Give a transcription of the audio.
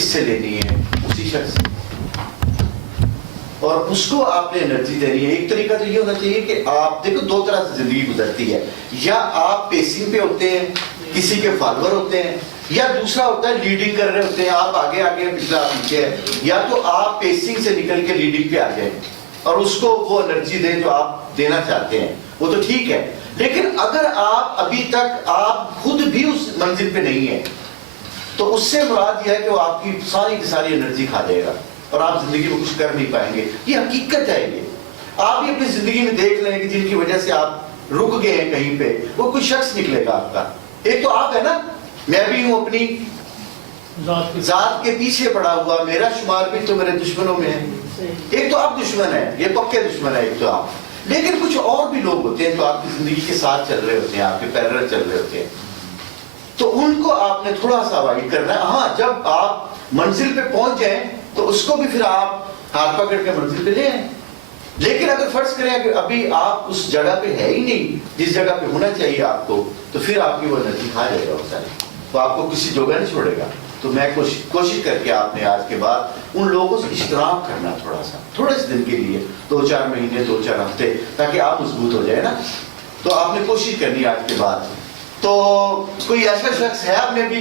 کس سے لینی ہے؟ اسی شخص سے، اور اس کو آپ نے انرجی دینی ہے۔ ایک طریقہ تو یہ ہونا چاہیے کہ آپ دیکھو دو طرح سے زندگی گزرتی ہے، یا آپ پیسنگ پہ ہوتے ہیں، کسی کے فالوور ہوتے ہیں، یا دوسرا ہوتا ہے لیڈنگ کر رہے ہوتے ہیں، آپ آگے آگے پچھلا پیچھے ہے، یا تو آپ پیسنگ سے نکل کے لیڈنگ پہ آ جائیں اور اس کو وہ انرجی دیں جو آپ دینا چاہتے ہیں، وہ تو ٹھیک ہے۔ لیکن اگر آپ ابھی تک آپ خود بھی اس منزل پہ نہیں ہیں تو اس سے مراد یہ ہے کہ وہ آپ کی ساری کی ساری انرجی کھا جائے گا اور آپ زندگی میں کچھ کر نہیں پائیں گے۔ یہ حقیقت ہے، یہ آپ بھی اپنی زندگی میں دیکھ لیں کہ جن کی وجہ سے آپ رک گئے ہیں کہیں پہ، وہ کوئی شخص نکلے گا آپ کا۔ ایک تو آپ ہے نا، میں بھی ہوں اپنی ذات کے پیچھے پڑا ہوا، میرا شمار بھی تو میرے دشمنوں میں ہے۔ ایک تو آپ دشمن ہیں، یہ پکے دشمن ہے ایک تو آپ، لیکن کچھ اور بھی لوگ ہوتے ہیں جو آپ کی زندگی کے ساتھ چل رہے ہوتے ہیں، آپ کے پیرلل چل رہے ہوتے ہیں، تو ان کو آپ نے تھوڑا سا اوائڈ کرنا ہے۔ ہاں جب آپ منزل پہ پہنچ جائیں تو اس کو بھی پھر آپ ہاتھ پکڑ کے منزل پہ لے آئیں۔ لیکن اگر فرض کریں کہ ابھی آپ اس جگہ پہ ہے ہی نہیں جس جگہ پہ ہونا چاہیے آپ کو، تو پھر آپ کی وہ انرجی کھا جائے گا، ہوتا ہے تو آپ کو کسی جگہ نہیں چھوڑے گا۔ تو میں کوشش کر کے آپ نے آج کے بعد ان لوگوں سے اشتراک کرنا تھوڑا سا، تھوڑے سے دن کے لیے، 2-4 مہینے 2-4 ہفتے، تاکہ آپ مضبوط ہو جائے نا۔ تو آپ نے کوشش کرنی آج کے بعد۔ تو کوئی ایسا شخص ہے آپ میں بھی